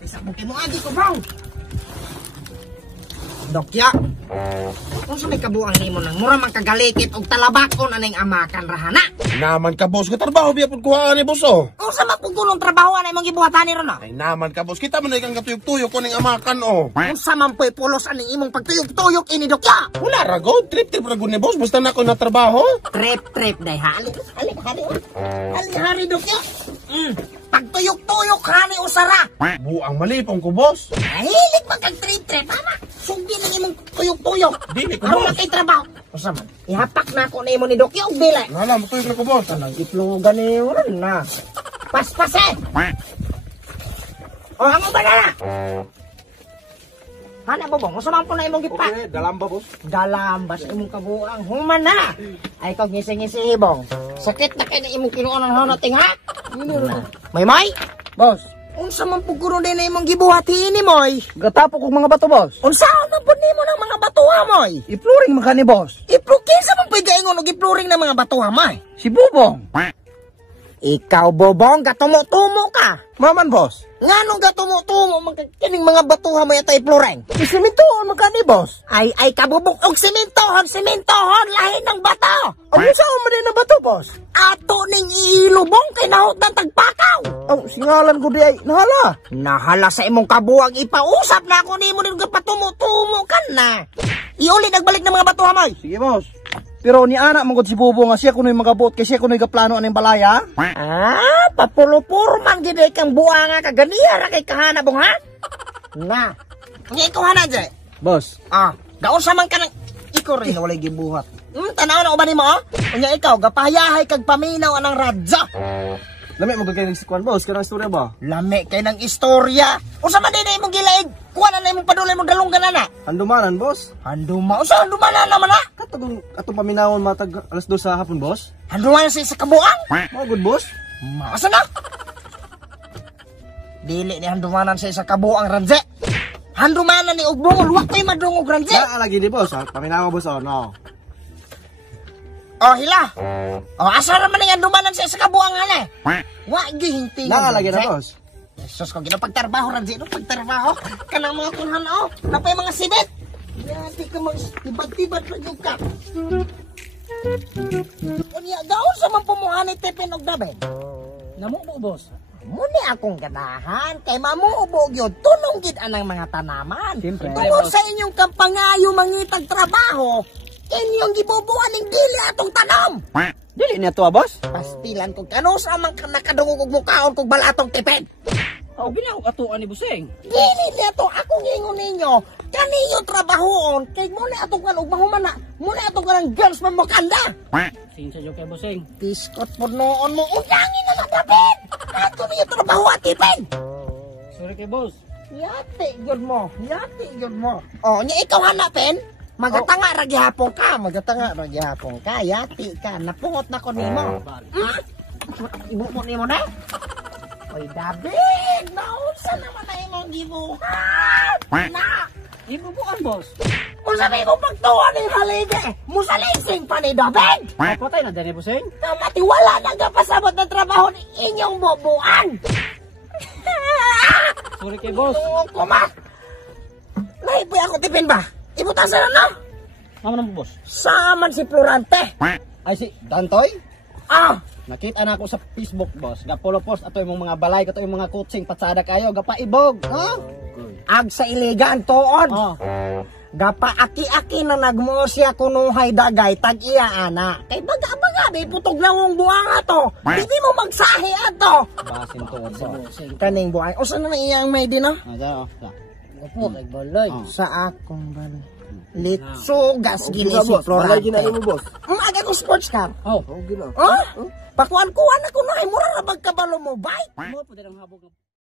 Bisa mungkin mo adi ko, bro. Dokya. Kung sa may kabuang nimo nang mura man kagalikit og talabakon aning amakan rahana. Naman ka, boss. Katrabaho biya po kuhaan ni boss, oh. Kung sa mapugulong trabaho anay mong gibuhatan ni ron, no? Ay, naman ka, boss. Kita man na ikang katuyok-tuyok ko ning amakan, oh. Kung sa man po'y pulos aning imong pagtuyok-tuyok ini, Dokya. Wala rago. Trip-trip rago ni boss. Basta na ako natrabaho. Trip, day. Hali, Dokya. Pagtuyok-tuyok, hani usara. Buang malipong ko, boss. Hilig man kag trip, ama. Sugdi na imong tuyok-tuyok. Dili ko, Aron boss. na kay trabaho. O sa man, ihapak na ako na imo ni Dokya og dili. Wala, matuyok na ko, boss. Anong itlogan ni ron na. Paspas eh. O, ang ba na? Hana po bong, usaman po na imong gipa. Okay, dalam ba, boss? Dalambas imong kabuang human na. Ay kog ngisi-ngisi bong. Sakit na kay na imong kinuonan hanating ha. May. Boss, Unsa man pug kuno din na imong gibuhati ni moy? gatapo kong mga bato, boss. Unsa man pud nimo ng mga batuha moy? I-flooring man ka ni boss. Iplukin sa man pud gaingon og ipluring ng mga batuha moy. Si Bubong. Ikaw bobong gatumo-tumo ka. Maman, boss. Nganong gatumo-tumo man kining mga batuha mo yata ipluring? Isimintuon man ka ni boss. Ay kabubok og sementohon lahi ng bato. Ang saan man din na bato, boss? Ato ning ilubong kay nahot ng tagpakaw. Oh, singalan ko di ay nahala. Nahala sa imong kabuang ipausap na ako nimo ning patumo-tumo kan na. Iuli nagbalik ng mga batuha moy. Sige, boss. Pero ni anak mangod si Bubong nga siya kuno'y magabot kay siya kuno'y gaplano aning balaya. Papulupuro man gid kang buanga kaganiya ra kay kahana bong ha? Na. Nga ikaw hana dre. Boss, Gaon sa man ka nang ikaw rin walay gibuhat. Tanaw na uban nimo oh. Unya ikaw gapayahay kag paminaw anang radya. lami magagay ng sikwan, boss. Kanang istorya ba? Lami kay nang istorya. Usa man din imong gilaig. Kuha na imong padulay mo dalunggan na. Handumanan, boss. Handuma. Usa handuma na naman ha? Katong atong paminawon matag alas 2 sa hapon, boss. Handuma na sa kabuang. Mga good, boss. Masa na? Dili ni handumanan sa isa kabuang ranze. Handumanan ni Ugbong, luwak ko'y madungog ranze. Naa lagi di, boss. Paminawan, boss. Oh, no. Oh, hila. Oh, asa naman ni handumanan sa isa kabuang hane. Wa gihinting. Naa lagi na, boss. Jesus ko, ginapagtarbaho ranze. No, pagtarbaho. Kanang mga kunhan, oh. Napay mga sibit. Yati ka mga tibat-tibat na yung ka. Unya, gaon sa mga pumuhanay tepin og daben. Namubo, boss. Muni akong ganahan kay mamubo gyud tunong gid anang mga tanaman. Siyempre. Tungod sa inyong kampangayo mangitag trabaho, inyong gibubuan ning dili atong tanom. Dili niya to, boss. Pastilan ko kano sa man nakadungog og mukaon kog balatong tipid. Oh, ginaw atuan ni Buseng. Dili niya to ako ngingon ninyo. Kaniyo trabahoon kay muni atong kan og mahuman na. Muni atong kanang girls man mo kanda. Sinsa jo kay Buseng. Piskot po noon mo undangin na natapid. Ato niyo trabaho at tipid. Sorry kay boss. Yati gyud mo. Oh, nya ikaw hanapin? Magatanga ra gihapon ka. Yati ka. Napungot na ko nimo. Ibu mo nimo na? Oy, David, naunsa naman na imong gibuhat? Na, Ibubuan, boss. unsa may mo pagtuwa ni halige? Musalising pa ni David. Patay na din ni Buseng. Kamati wala nang kapasabot ng trabaho ni inyong bubuan. Sorry kay boss. Kuma. Naipoy ako tipin ba? Ibutasan na no? Mama na mo, boss. Saman si Florante. Ay si Dantoy. Nakita na ako sa Facebook, boss. Gapolo post ato yung mga balay, ato yung mga coaching patsada kayo, gapaibog. Ag sa iligan tuod. Gapa aki-aki na nagmo siya kunuhay dagay tag iya ana. Kay baga-baga may putog na wong buanga to. Hindi mo magsahi ato. Basin to, boss. Kaning buhay. O saan na iyang may din no? Aja, Opo, kay balay. Sa akong balay. Litso gas gini si Balay Florante. ginali mo, boss. Aga ko sports car. Oh, Pakuan-kuan ako na ay mura na magkabalo mo bike. mo po din ang habog.